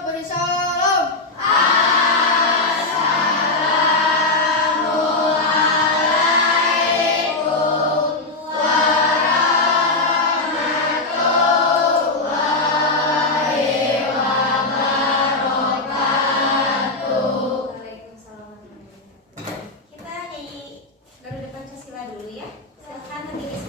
beri salam. Waalaikumsalam. Kita nyanyi Garuda Pancasila dulu ya. Silakan berdiri.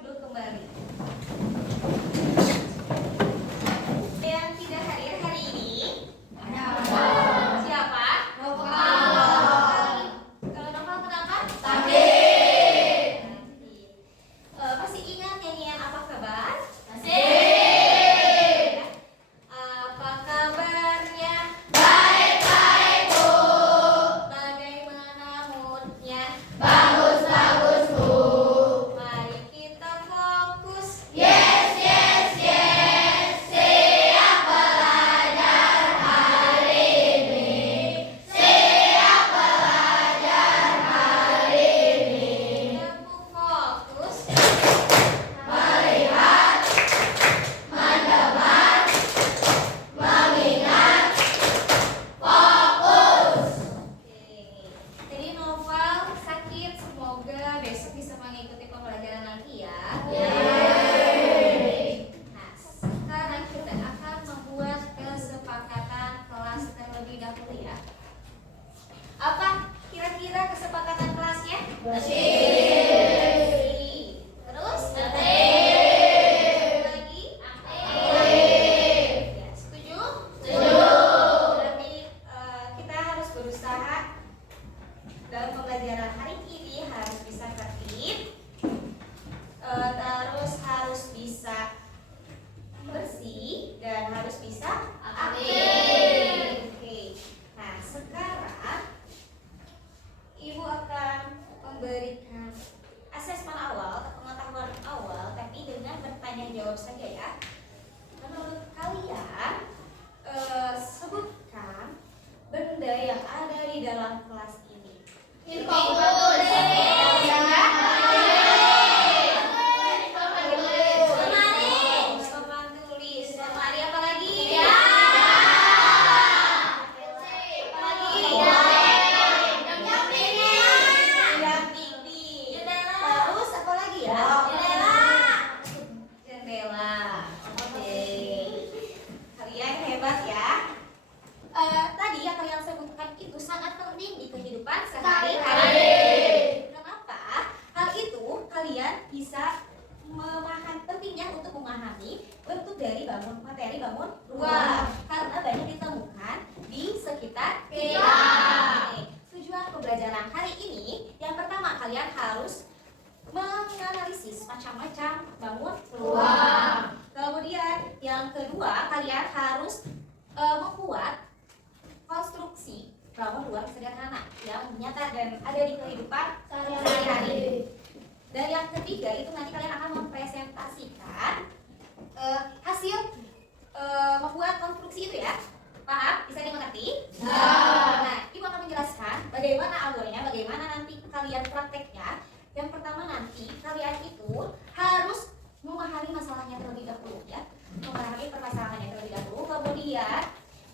Duduk kembali. Yang tidak hadir hari ini siapa? Noval. Kalau Noval kenapa? Sakit. Masih ingat nyanyian apa kabar? Masih. Apa kabarnya? Baik-baik, Bu. Bagaimana moodnya? Bagus-bagus, Bu. Mari kita fokus. Yes, yes, yes. Siap belajar hari ini. Siap belajar hari ini. Kamu fokus. Melihat, mendengar, mengingat, fokus. Oke. Jadi Noval sakit, semoga besok bisa mengikuti pembelajaran lagi ya. Nah, sekarang kita akan membuat kesepakatan kelas terlebih dahulu ya. Apa kira-kira kesepakatan kelasnya? Terus? Lagi? Ya, setuju? Berarti kita harus berusaha dalam pembelajaran hari ini harus bisa tertib, terus harus bisa bersih dan harus bisa aktif. Oke. Nah, sekarang Ibu akan memberikan asesmen awal atau pengetahuan awal, tapi dengan bertanya jawab saja ya. Menurut kalian, sebutkan benda yang ada di dalam kelas ini. Papan tulis. Lemari apa lagi? Jam dinding. Terus apa lagi ya? Jendela. Oke. Kalian hebat ya. Tadi yang kalian sebutkan itu sangat penting di kehidupan sehari-hari. Kenapa? Hal itu kalian bisa memahami pentingnya untuk memahami bentuk dari materi bangun rumah karena banyak ditemukan di sekitar kita. Oke. Tujuan pembelajaran hari ini yang pertama kalian harus menganalisis macam-macam bangun rumah. Kemudian yang kedua kalian harus membuat konstruksi bangun rumah sederhana yang nyata dan ada di kehidupan sehari-hari. Dan yang ketiga itu nanti kalian akan mempresentasikan hasil membuat konstruksi itu ya. Paham? Bisa dimengerti? Nah, Ibu akan menjelaskan bagaimana alurnya, bagaimana nanti kalian prakteknya. Yang pertama nanti kalian itu harus memahami masalahnya terlebih dahulu ya. Memahami permasalahannya terlebih dahulu. Kemudian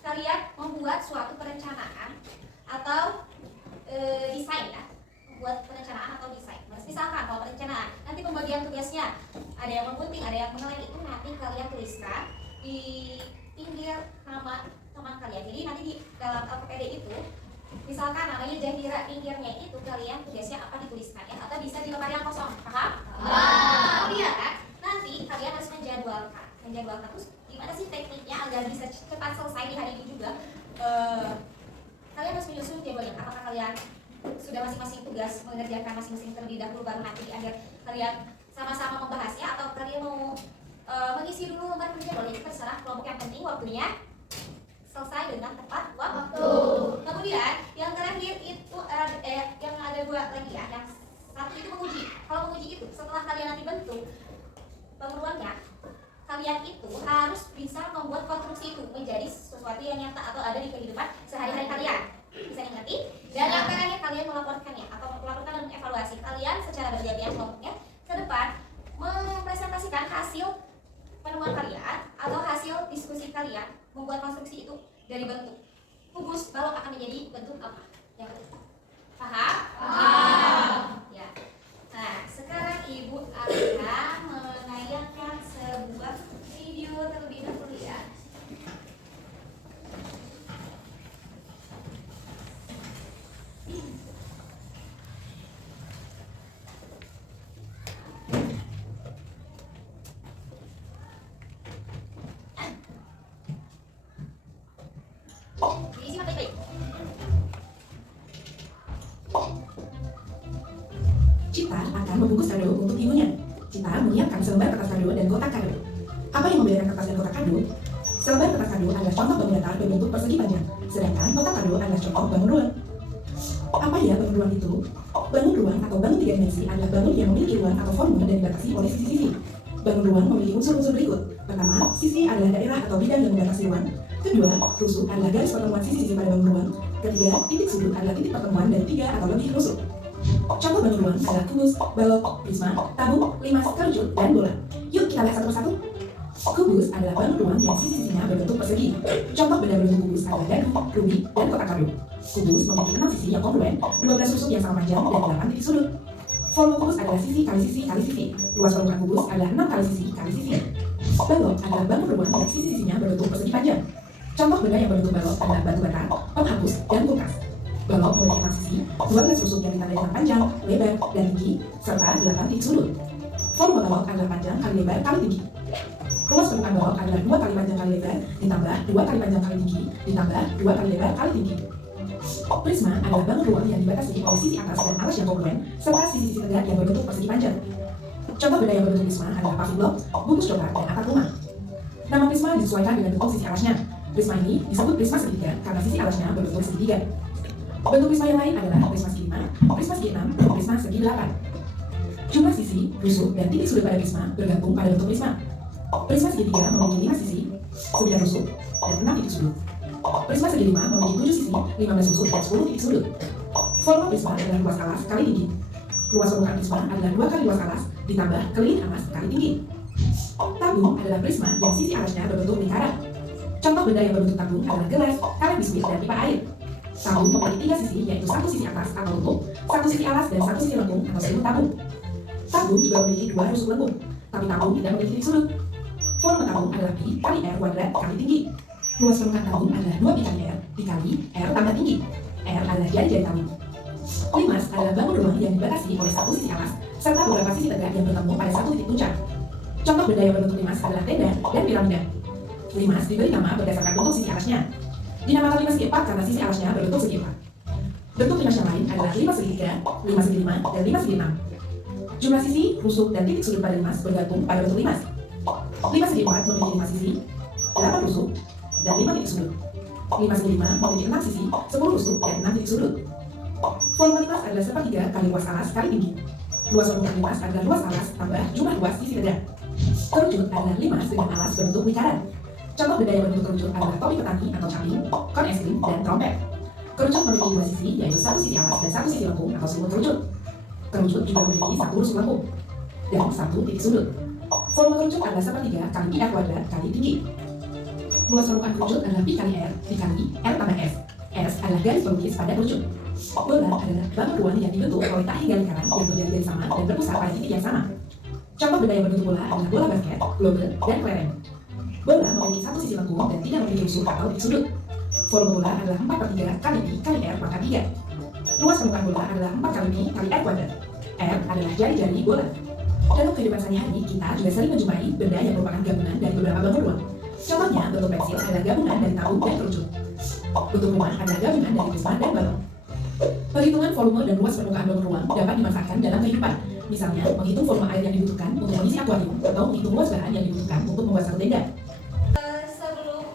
kalian membuat suatu perencanaan atau desain ya. Membuat perencanaan atau desain. Misalkan kalau perencanaan, nanti pembagian tugasnya ada yang menggunting, ada yang mengelem, itu nanti kalian tuliskan di pinggir nama teman kalian. Jadi nanti di dalam LPPD itu misalkan namanya Jahira, pinggirnya itu kalian tugasnya apa dituliskan ya, atau bisa di lemari yang kosong, paham? Kemudian nanti kalian harus menjadwalkan menjadwalkan. Terus gimana sih tekniknya agar bisa cepat selesai di hari ini juga? Kalian harus menyusun jadwalnya. Apakah kalian sudah masing-masing tugas mengerjakan masing-masing terlebih dahulu, baru nanti di akhir kalian sama-sama membahasnya, atau kalian mau mengisi dulu lembar jadwalnya? Itu terserah. Kelompok yang penting waktunya selesai dengan tepat waktu. Kemudian yang terakhir itu yang ada dua lagi ya. Yang satu itu menguji. Kalau menguji itu setelah kalian nanti bentuk penguruannya, kalian itu harus bisa membuat konstruksi itu menjadi sesuatu yang nyata atau ada di kehidupan sehari-hari kalian. Bisa dimengerti? Dan yang terakhir kalian melaporkannya atau melaporkan dan mengevaluasi kalian secara bergantian kelompoknya ke depan, mempresentasikan hasil penemuan kalian atau hasil diskusi kalian membuat konstruksi itu dari bentuk kubus balok akan menjadi bentuk apa? Yang paham? Paham. Ya. Nah, sekarang Ibu akan menayangkan sebuah video terlebih dahulu ya. Diisi baik-baik. Cita akan membungkus kado untuk ibunya. Cita menyiapkan selembar kertas kado dan kotak kado. Apa yang membedakan kertas dan kotak kado? Selembar kertas kado adalah contoh bangun datar berbentuk persegi panjang, sedangkan kotak kado adalah contoh bangun ruang. Apa ya bangun ruang itu? Bangun ruang atau bangun tiga dimensi adalah bangun yang memiliki ruang atau volume dan dibatasi oleh sisi-sisi. Bangun ruang memiliki unsur-unsur berikut. Pertama, sisi adalah daerah atau bidang yang membatasi ruang. Kedua, rusuk adalah garis pertemuan sisi-sisi pada bangun ruang. Ketiga, titik sudut adalah titik pertemuan dari tiga atau lebih rusuk. Contoh bangun ruang adalah kubus, balok, prisma, tabung, limas, kerucut, dan bola. Yuk kita lihat satu persatu. Kubus adalah bangun ruang yang sisi-sisinya berbentuk persegi. Contoh benda berbentuk kubus adalah dadu, rubik, dan kotak kado. Kubus memiliki 6 sisi yang kongruen, 12 rusuk yang sama panjang, dan 8 titik sudut. Volume kubus adalah sisi kali sisi kali sisi. Luas permukaan kubus adalah 6 kali sisi kali sisi. Balok adalah bangun ruang yang sisi-sisinya berbentuk persegi panjang. Contoh benda yang berbentuk balok adalah batu bata, penghapus, dan kulkas. Balok memiliki 6 sisi, 12 rusuk yang ditandai dengan panjang, lebar, dan tinggi, serta 8 titik sudut. Volume balok adalah panjang kali lebar kali tinggi. Luas permukaan balok adalah 2 kali panjang kali lebar, ditambah 2 kali panjang kali tinggi, ditambah 2 kali lebar kali tinggi. Prisma adalah bangun ruang yang dibatasi oleh sisi atas dan alas yang kongruen, serta sisi-sisi tegak yang berbentuk persegi panjang. Contoh benda yang berbentuk prisma adalah paving blok, bungkus coklat, dan atap rumah. Nama prisma disesuaikan dengan bentuk sisi alasnya. Prisma ini disebut prisma segitiga karena sisi alasnya berbentuk segitiga. Bentuk prisma yang lain adalah prisma segi 5, prisma segi 6, dan prisma segi 8. Jumlah sisi, rusuk, dan titik sudut pada prisma bergantung pada bentuk prisma. Prisma segitiga memiliki 5 sisi, 9 rusuk, dan 6 titik sudut. Prisma segi 5 memiliki 7 sisi, 15 rusuk, dan 10 titik sudut. Volume prisma adalah luas alas kali tinggi. Luas permukaan prisma adalah 2 kali luas alas ditambah kelilin alas kali tinggi. Tabung adalah prisma yang sisi alasnya berbentuk lingkaran. Contoh benda yang berbentuk tabung adalah gelas, kaleng biskuit, dan pipa air. Tabung memiliki 3 sisi, yaitu satu sisi atas atau lengkung, satu sisi alas, dan satu sisi lengkung atau selimut tabung. Tabung juga memiliki 2 rusuk lengkung, tapi tabung tidak memiliki titik sudut. Volume tabung adalah pi kali r kuadrat kali tinggi. Luas permukaan tabung adalah 2 pi kali r dikali r tambah tinggi. R adalah jari-jari tabung. Limas adalah bangun ruang yang dibatasi oleh satu sisi alas, serta beberapa sisi tegak yang bertemu pada satu titik puncak. Contoh benda yang berbentuk limas adalah tenda dan piramida. Limas diberi nama berdasarkan bentuk sisi alasnya. Dinamakan limas segi 4 karena sisi alasnya berbentuk segi 4. Bentuk limas yang lain adalah limas segi 3, limas segi 5, dan limas segi 6. Jumlah sisi, rusuk, dan titik sudut pada limas bergantung pada bentuk limas. Limas segi 4 memiliki 5 sisi, 8 rusuk, dan 5 titik sudut. Limas segi 5 memiliki 6 sisi, 10 rusuk, dan 6 titik sudut. Volume limas adalah sepertiga kali luas alas kali tinggi. Luas permukaan limas adalah luas alas tambah jumlah luas sisi tegak. Kerucut adalah limas dengan alas berbentuk lingkaran. Contoh benda yang berbentuk kerucut adalah topi petani atau caping, kon es krim, dan trompet. Kerucut memiliki 2 sisi, yaitu satu sisi alas dan satu sisi lengkung atau selimut kerucut. Kerucut juga memiliki 1 rusuk lengkung dan 1 titik sudut. Volume kerucut adalah sepertiga kali pi r kuadrat kali tinggi. Luas permukaan kerucut adalah pi kali r dikali r tambah s. S adalah garis pelukis pada kerucut. Bola adalah bangun ruang yang dibentuk oleh tak hingga lingkaran yang berjari-jari sama dan berpusat pada titik yang sama. Contoh benda yang berbentuk bola adalah bola basket, globe, dan kelereng. Bola memiliki satu sisi lengkung dan tidak memiliki rusuk atau titik sudut. Volume bola adalah 4/3 kali pi kali r pangkat 3. Luas permukaan bola adalah 4 kali pi kali r kuadrat. R adalah jari-jari bola. Dalam kehidupan sehari-hari, kita juga sering menjumpai benda yang merupakan gabungan dari beberapa bangun ruang. Contohnya, bentuk pensil adalah gabungan dari tabung dan kerucut. Bentuk rumah adalah gabungan dari prisma dan balon. Perhitungan volume dan luas permukaan bangun ruang dapat dimanfaatkan dalam kehidupan. Misalnya, menghitung volume air yang dibutuhkan untuk mengisi akuarium atau menghitung luas bahan yang dibutuhkan untuk membuat satu tenda. Sebelum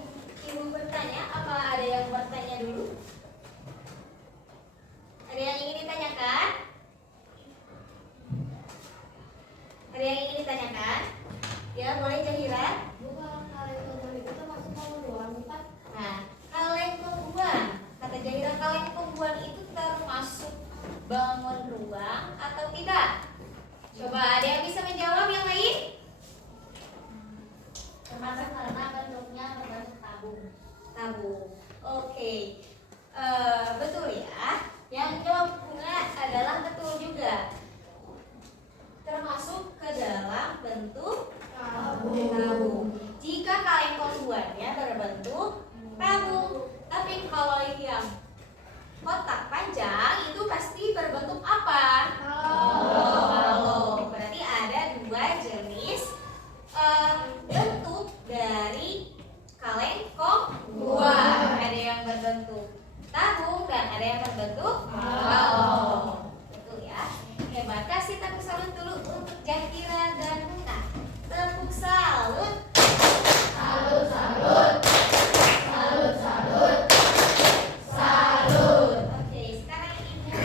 Ibu bertanya, apa ada yang bertanya dulu? Ada yang ingin ditanyakan? Ada yang ingin ditanyakan? Ya, boleh Jahira. Bukan kaleng pembuan itu termasuk bangun ruang, bukan? Nah, kaleng pembuan. Kata Jahira, kaleng pembuan itu termasuk bangun ruang atau tidak? Coba ada yang bisa menjawab yang lain? Termasuk karena bentuknya berbentuk tabung. Tabung. Oke. Betul ya. Yang jawab bunga adalah betul juga. Termasuk ke dalam bentuk tabung. Jika kaleng pembuatnya berbentuk tabung, tapi kalau yang kotak panjang itu pasti berbentuk apa? Balon. Berarti ada dua jenis bentuk dari kaleng pembuat. Ada yang berbentuk tabung dan ada yang berbentuk balon. Betul ya. Hebat. Kasih tepuk salut dulu untuk Jahira dan Bunga. Tepuk salut. Salut, salut. Salut, salut. Salut. Oke, sekarang Ibu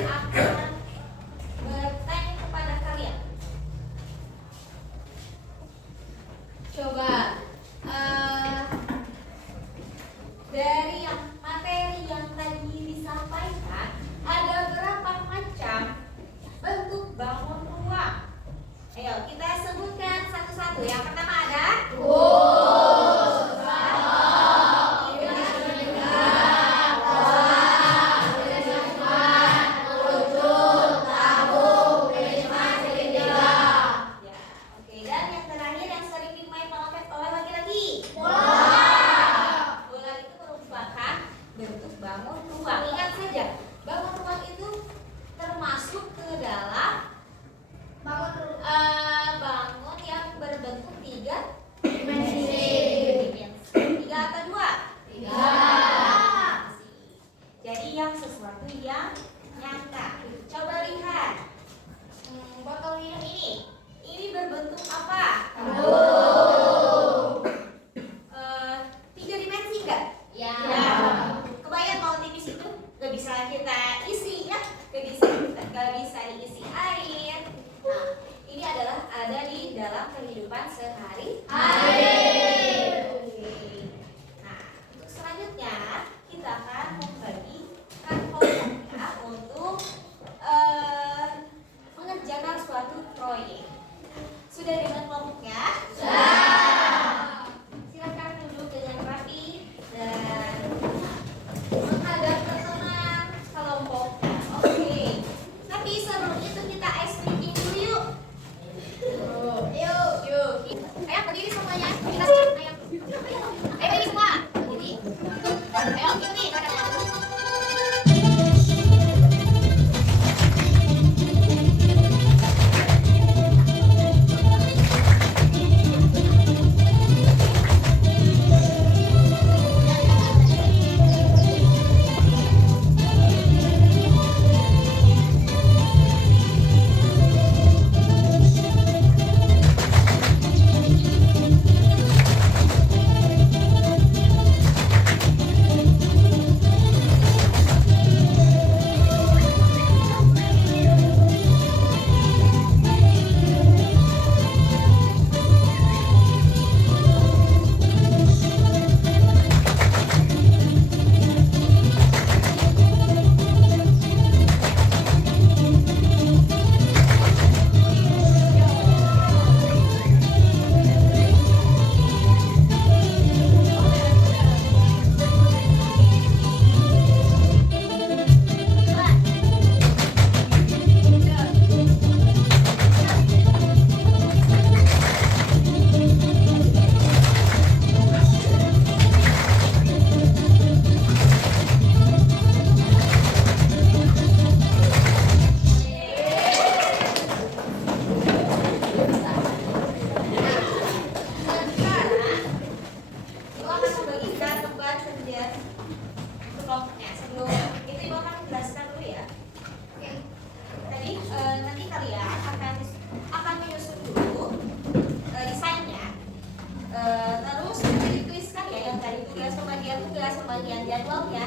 tugas pembagian jadwalnya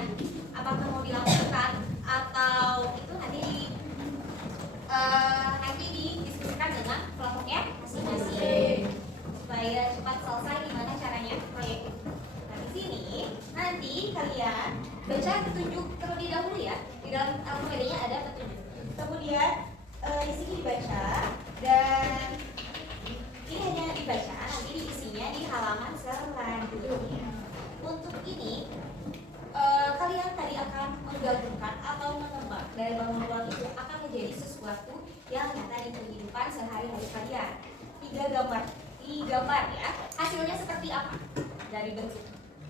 apakah mau dilakukan atau itu nanti didiskusikan dengan kelompoknya masing-masing supaya cepat selesai. Gimana caranya proyek? Nah di sini nanti kalian baca petunjuk terlebih dahulu ya. Di dalam Alfa-nya ada petunjuk. Kemudian di sini dibaca dan ini hanya dibaca, nanti diisinya di halaman selanjutnya. Untuk ini kalian tadi akan menggabungkan atau menebak dari bangun ruang itu akan menjadi sesuatu yang nyata di kehidupan sehari-hari kalian. Digambar ya. Hasilnya seperti apa dari bentuk?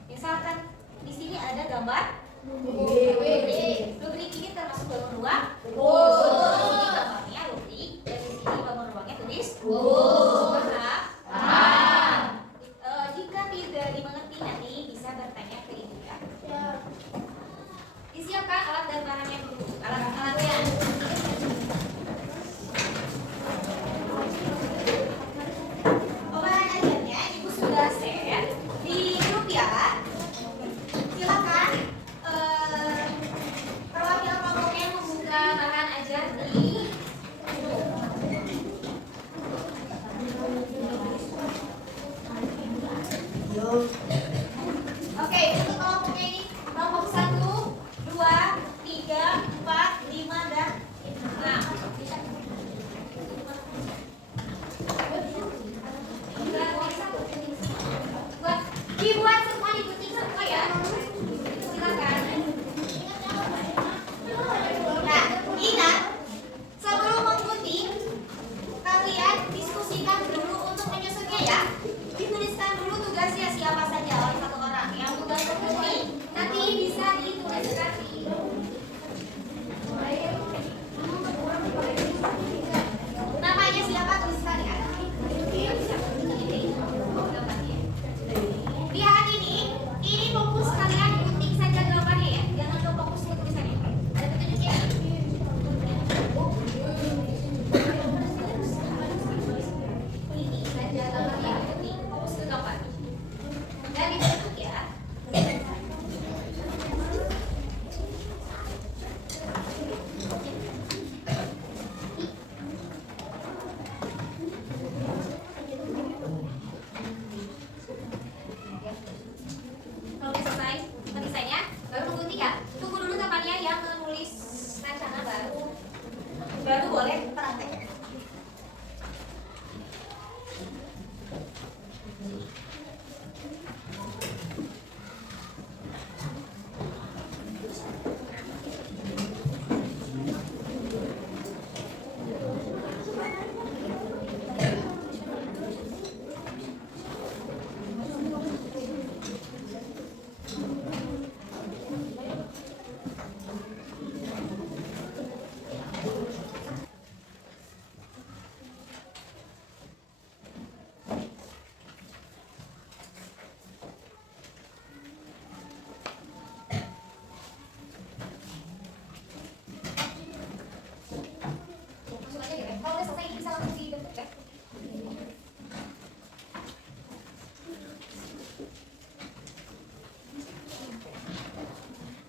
Misalkan di sini ada gambar rubrik ini termasuk bangun ruang. Ini gambarnya rubrik dan di sini bangun ruangnya tulis. Paham? Jika tidak dimengerti nanti bisa bertanya ke ibu ya. Disiapkan alat dan barangnya dulu. Alat-alatnya. Pembahasan ajarnya ibu sudah share di grup ya. Silakan perwakilan kelompoknya membuka bahan ajar di Oke, untuk kelompoknya ini kelompok 1, 2, 3, 4, 5 dan 6. Dibuat semua, digunting semua ya. Silakan. Nah, ingat sebelum menggunting kalian diskusikan dulu untuk menyusunnya ya. Dituliskan dulu tugasnya siapa saja oleh satu orang yang tugas menggunting. Nanti bisa dituliskan di namanya siapa tuliskan ya. Lihat ini fokus kalian gunting saja gambarnya ya, jangan ke fokus ke tulisannya. Ada petunjuknya. Ini saja gambarnya, gunting fokus ke gambar. Dan dibentuk ya. Kalau udah selesai desainnya, baru menggunting ya. Tunggu dulu temannya yang menulis rencana baru boleh praktek. Langsung aja ya. Kalau udah selesai ini bisa langsung dibentuk ya.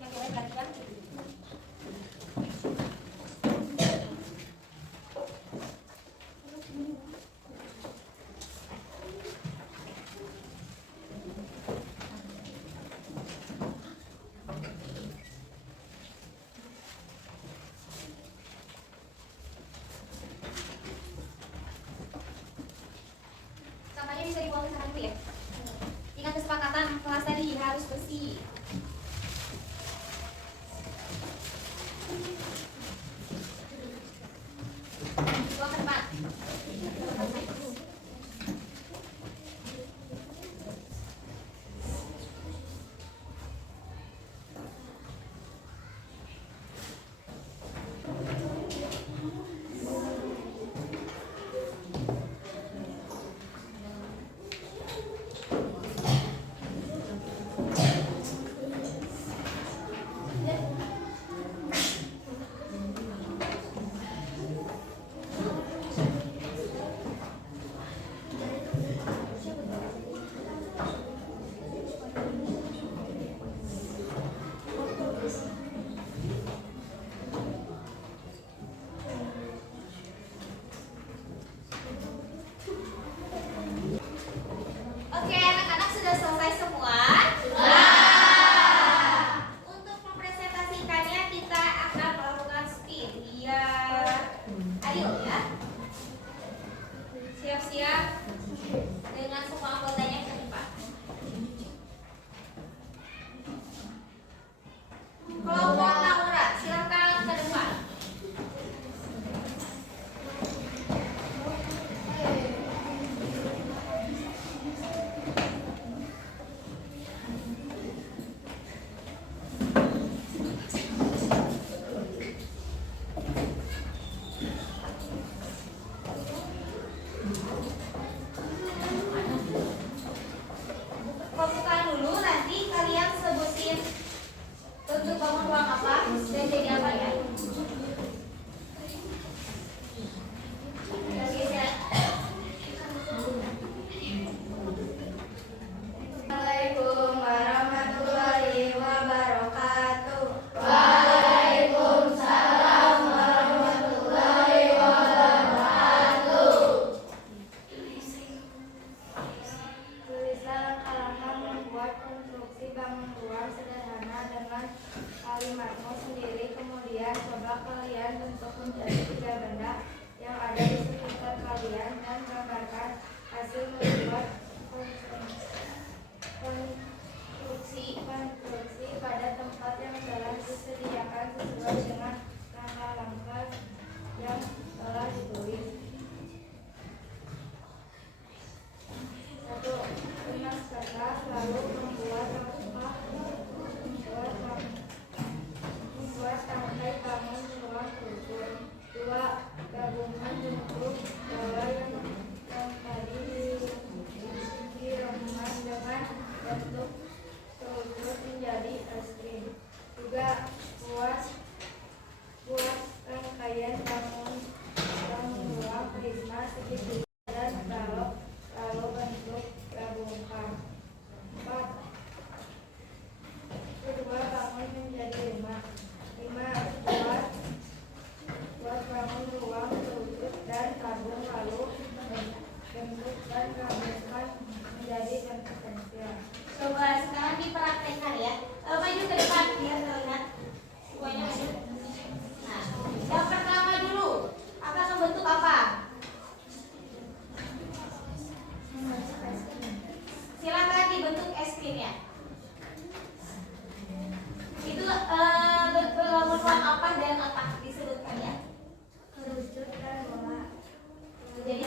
Yang boleh perhatikan. Sampahnya bisa dibuang ke sana dulu ya. Ingat kesepakatan kelas tadi harus bersih. Buang ke depan. bentuk bangun ruang apa dan jadi apa ya? Assalamualaikum warahmatullahi wabarakatuh. Waalaikumsalam warahmatullahi wabarakatuh. Tulislah langkah-langkah membuat konstruksi bangun ruang sederhana dengan kalimatmu sendiri. Kemudian coba kalian bentuk menjadi 3 benda yang ada di sekitar kalian dan gambarkan hasil membuat konstruksi pada tempat yang telah disediakan sesuai dengan langkah-langkah yang telah ditulis. 1. Tulis kata, lalu membuat tangkai bangun ruang terukur. 2. Gabungan bentuk bola yang tadi diremas dengan bentuk terukur menjadi es krim. 3. Buat rangkaian bangun ruang prisma segitiga dan balok lalu bentuk gabungkan. 4. Kedua bangun menjadi rumah. 5. Buat bangun ruang terukur dan tabung lalu bentuk dan gabungkan menjadi bentuk pensil. Coba sekarang dipraktekkan ya. Maju ke depan biar terlihat semuanya maju. Nah, yang pertama dulu, akan membentuk apa? Silakan dibentuk es krimnya. Itu berbangun ruang apa dan apa disebutkan ya? Kerucut dan bola. Jadi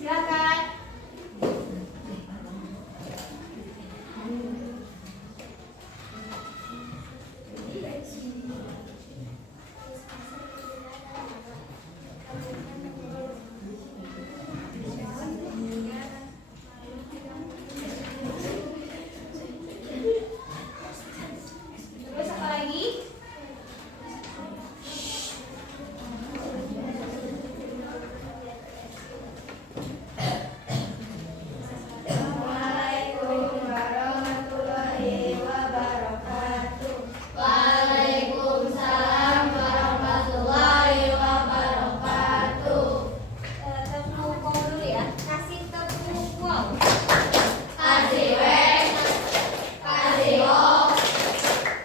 silakan. Terus apa lagi? Assalamualaikum warahmatullahi wabarakatuh. Waalaikumsalam warahmatullahi wabarakatuh. Tepung wow dulu ya. Kasih tepung wow. Kasih wek, kasih wok,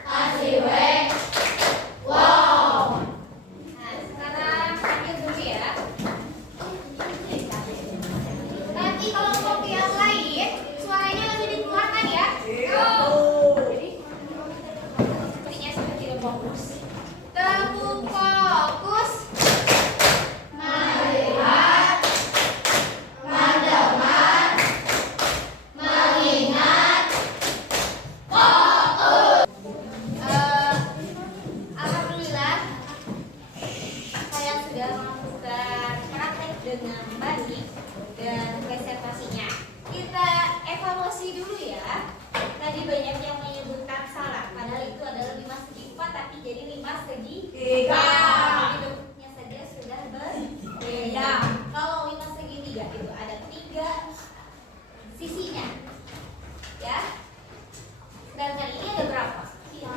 kasih wek. Wow. Nah, sekarang lanjut dulu ya. Nanti kalau kopi yang lain, suaranya lebih dikeluarkan ya. Jadi, sepertinya seperti fokus. Tepung fokus. Melihat, mendengar, mengingat. Alhamdulillah, saya sudah melakukan praktek dengan baik dan presentasinya. Kita evaluasi dulu ya. Tadi banyak yang menyebutkan salah, padahal itu adalah 5 segi 4 tapi jadi 5 segi 3. Bentuknya saja sudah berbeda. Kalau 5 segi 3 itu ada 3 sisinya. Ya. Sedangkan ini ada berapa? 4.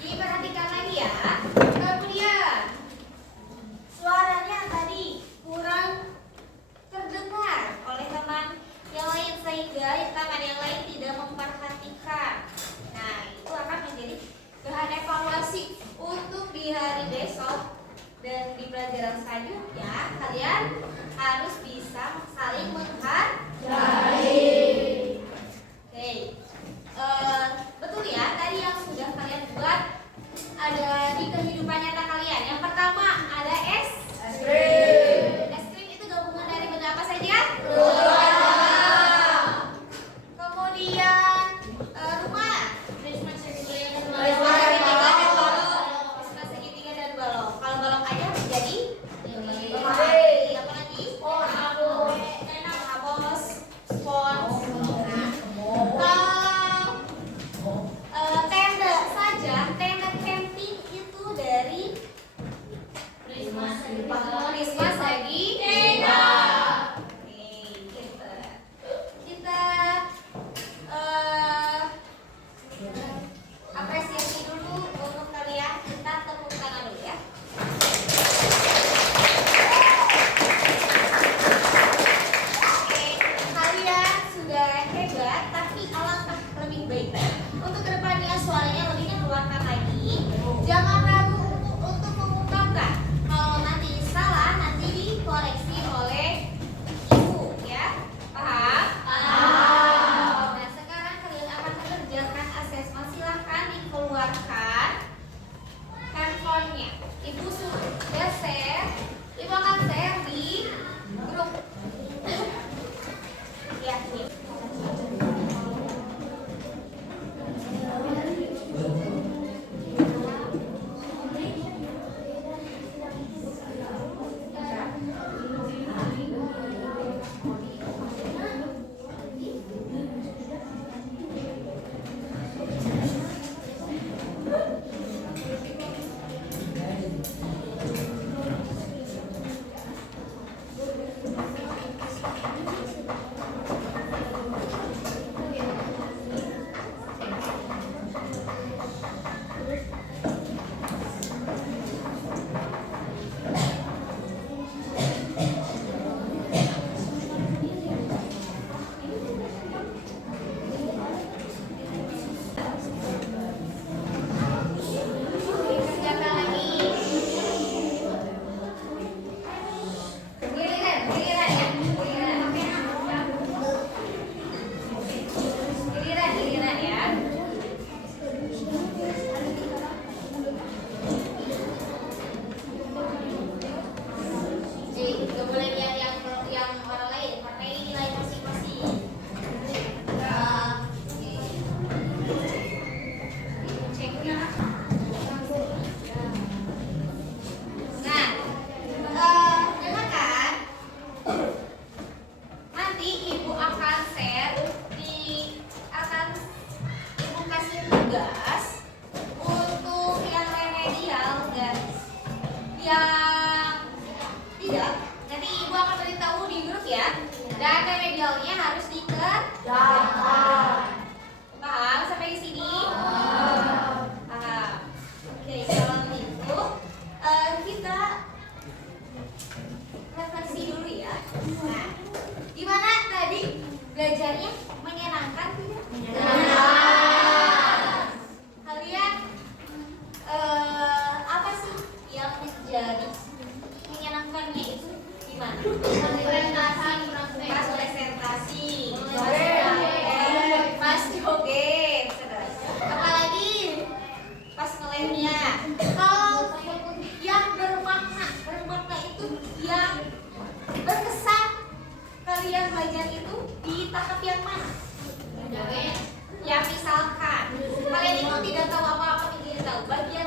Diperhatikan lagi ya. Kemudian suaranya tadi kurang terdengar oleh teman yang lain sehingga teman yang lain tidak memperhatikan. Nah, itu akan menjadi bahan evaluasi untuk di hari besok dan di pelajaran selanjutnya kalian harus bisa saling menghargai. Oke. Betul ya, tadi yang sudah kalian buat ada di kehidupan nyata kalian. Yang pertama ada es krim. Es krim itu gabungan dari benda apa saja? Kemudian rumah. Prisma segitiga dan balok. Kalau balok aja menjadi lemari. Apa lagi? Habon. Tidak. Nanti ibu akan beritahu di grup ya. Dan remedialnya harus dikerjakan. Paham sampai di sini? Paham. Oke, kalau gitu kita refleksi dulu ya. Nah, gimana tadi belajarnya? Menyenangkan tidak? Menyenangkan. Kalian apa sih yang menjadi menyenangkannya itu gimana? Pas presentasi, pas joget, apalagi pas ngelemnya. Kalau yang bermakna itu yang berkesan kalian belajar itu di tahap yang mana? Ya misalkan kalian itu tidak tahu apa-apa, tidak tahu bagian